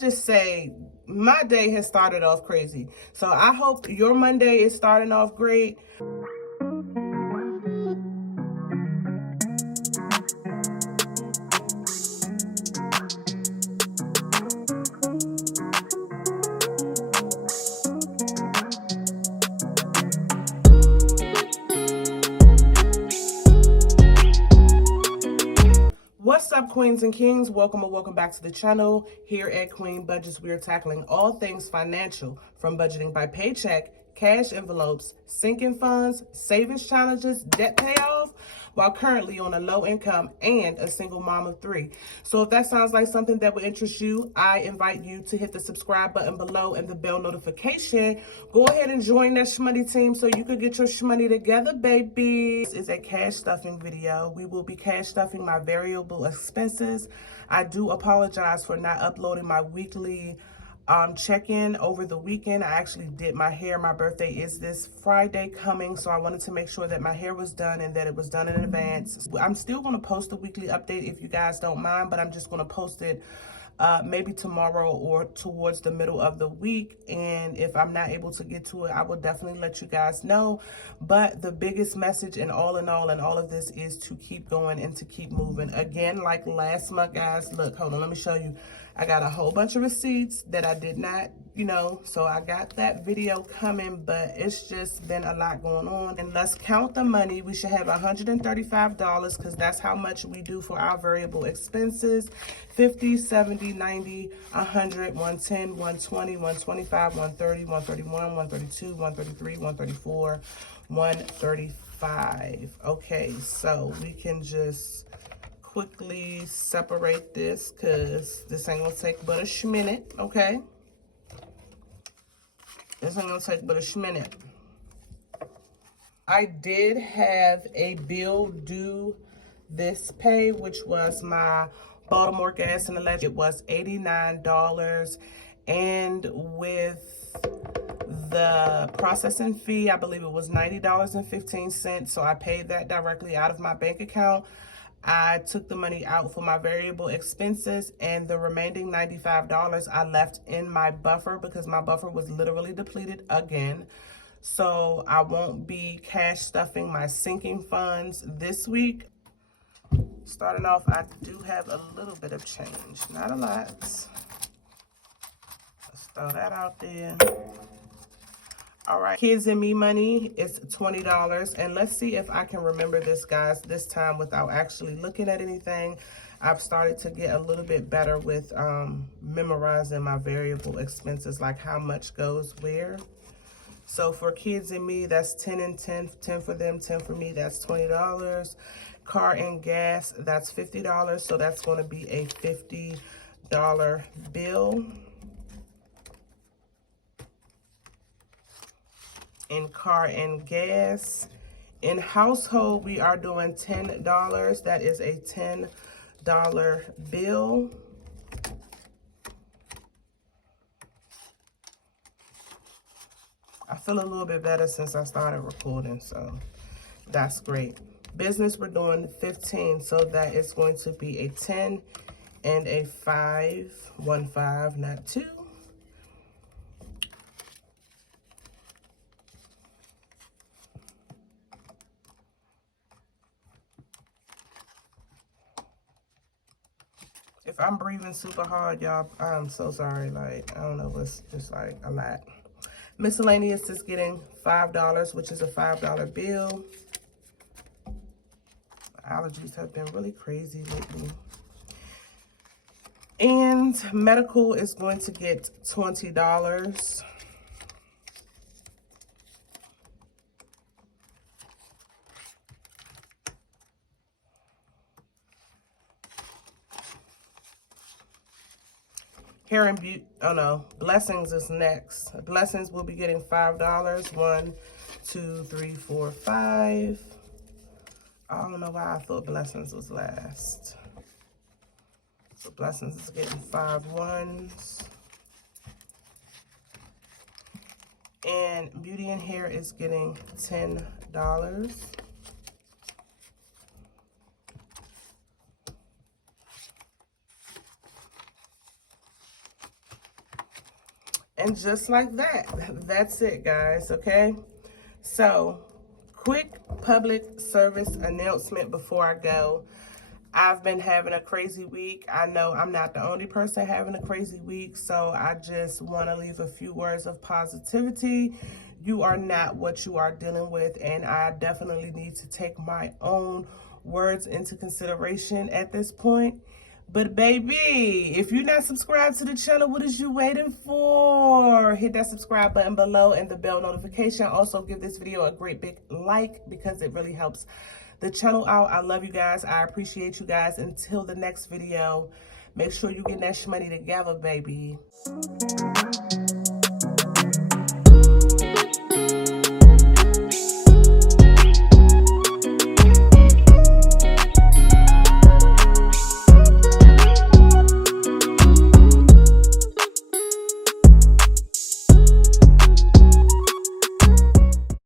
just say my day has started off crazy. So I hope your Monday is starting off great. What's up, queens and kings? Welcome or welcome back to the channel. Here at Queen Budgets, we are tackling all things financial, from budgeting by paycheck, cash envelopes, sinking funds, savings challenges, debt payoff, while currently on a low income and a single mom of 3. So if that sounds like something that would interest you, I invite you to hit the subscribe button below and the bell notification. Go ahead and join that shmoney team so you could get your shmoney together, baby. This is a cash stuffing video. We will be cash stuffing my variable expenses. I do apologize for not uploading my weekly check-in over the weekend. I actually did my hair. My birthday is this Friday coming, so I wanted to make sure that my hair was done and that it was done in advance. I'm still going to post a weekly update if you guys don't mind, but I'm just going to post it maybe tomorrow or towards the middle of the week. And if I'm not able to get to it, I will definitely let you guys know. But the biggest message in all of this is to keep going and to keep moving. Again, like last month, guys, look, hold on, let me show you. I got a whole bunch of receipts that I did not, so I got that video coming, but it's just been a lot going on. And let's count the money. We should have $135 because that's how much we do for our variable expenses. 50, 70, 90, 100, 110, 120, 125, 130, 131, 132, 133, 134, 135. Okay, so we can just quickly separate this because this ain't gonna take but a minute, okay? This ain't gonna take but a minute. I did have a bill due this pay, which was my Baltimore gas and electric. It was $89, and with the processing fee, I believe it was $90.15. So I paid that directly out of my bank account. I took the money out for my variable expenses, and the remaining $95 I left in my buffer because my buffer was literally depleted again. So I won't be cash stuffing my sinking funds this week. Starting off, I do have a little bit of change, not a lot. Let's throw that out there. All right, kids and me money is $20. And let's see if I can remember this, guys, this time without actually looking at anything. I've started to get a little bit better with memorizing my variable expenses, like how much goes where. So for kids and me, that's 10 and 10, 10 for them, 10 for me, that's $20. Car and gas, that's $50. So that's going to be a $50 bill. In car and gas. In household, we are doing $10. That is a $10 bill. I feel a little bit better since I started recording, so that's great. Business, we're doing 15, so that is going to be a 10 and a 5, 1 5, not 2. If I'm breathing super hard, y'all, I'm so sorry. Like, I don't know, it's just like a lot. Miscellaneous is getting $5, which is a $5 bill. Allergies have been really crazy lately. And medical is going to get $20. Hair and beauty, oh no, blessings is next. Blessings will be getting $5. 1, 2, 3, 4, 5. I don't know why I thought blessings was last. So blessings is getting 5 ones. And beauty and hair is getting $10. And just like that, that's it, guys, okay? So, quick public service announcement before I go. I've been having a crazy week. I know I'm not the only person having a crazy week, so I just want to leave a few words of positivity. You are not what you are dealing with, and I definitely need to take my own words into consideration at this point. But baby, if you're not subscribed to the channel, what is you waiting for? Hit that subscribe button below and the bell notification. Also, give this video a great big like because it really helps the channel out. I love you guys. I appreciate you guys. Until the next video, make sure you get that shmoney together, baby.